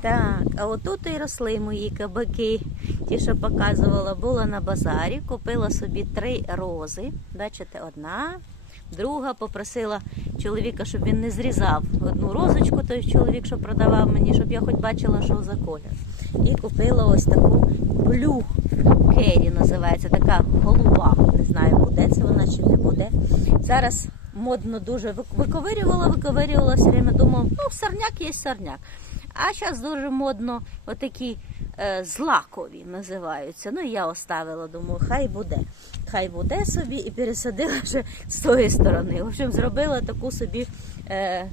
Так, а отут і росли мої кабаки. Ті, що показувала, була на базарі, купила собі три рози. Бачите, одна, друга попросила чоловіка, щоб він не зрізав одну розочку, той чоловік, що продавав мені, щоб я хоч бачила, що за колір. І купила ось таку блю кері, називається, така голуба. Не знаю, буде це вона чи не буде. Зараз модно дуже виковирювала, виковирювала все время. Думала, ну, сорняк є сорняк. А зараз дуже модно отакі е, злакові називаються. Ну, я оставила, думаю, хай буде. Хай буде собі і пересадила вже з тої сторони. В общем, зробила таку собі е,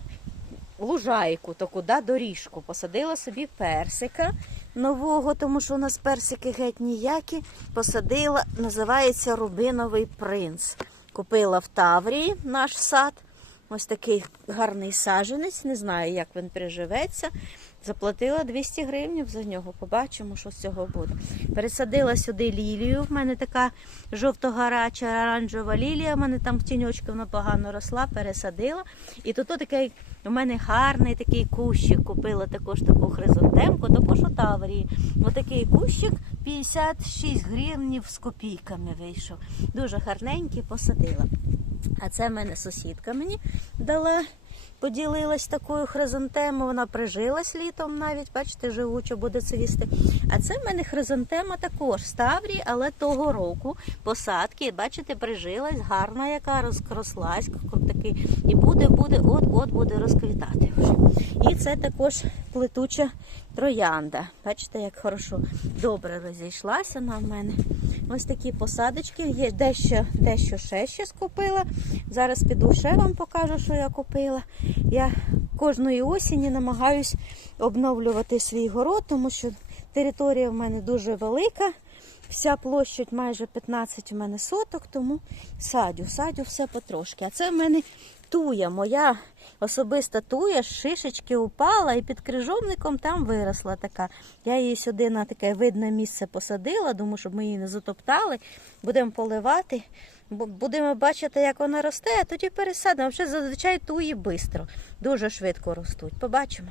лужайку, таку да, доріжку. Посадила собі персика нового, тому що у нас персики геть ніякі. Посадила, називається Рубиновий принц. Купила в Таврії наш сад. Ось такий гарний саджанець, не знаю, як він приживеться. Заплатила 200 гривень за нього. Побачимо, що з цього буде. Пересадила сюди лілію. В мене така жовто-гаряча оранжева лілія. У мене там в тіньочку вона погано росла, пересадила. І тут такий у мене гарний такий кущик. Купила також таку хризантемку, також у Таврії. Отакий кущик 56 гривнів з копійками вийшов. Дуже гарненький посадила. А це в мене сусідка мені дала, поділилась такою хризантемою. Вона прижилась літом навіть, бачите, живучо буде цвісти. А це в мене хризантема також Ставрі, але того року посадки, бачите, прижилась, гарна яка, розкрослась, такий, і буде, буде, от-от буде розквітати. І це також плетуча троянда. Бачите, як хорошо добре розійшлася в мене. Ось такі посадочки. Є дещо, дещо ще ще скупила. Зараз піду ще вам покажу, що я купила. Я кожної осені намагаюсь обновлювати свій город, тому що територія в мене дуже велика. Вся площадь майже 15 у мене соток, тому садю, садю все потрошки. А це в мене туя, моя особиста туя, з шишечки упала і під крижовником там виросла така. Я її сюди на таке видне місце посадила, думаю, щоб ми її не затоптали. Будемо поливати, бу- будемо бачити, як вона росте, а тоді пересадимо. Взагалі зазвичай туї швидко, дуже швидко ростуть. Побачимо.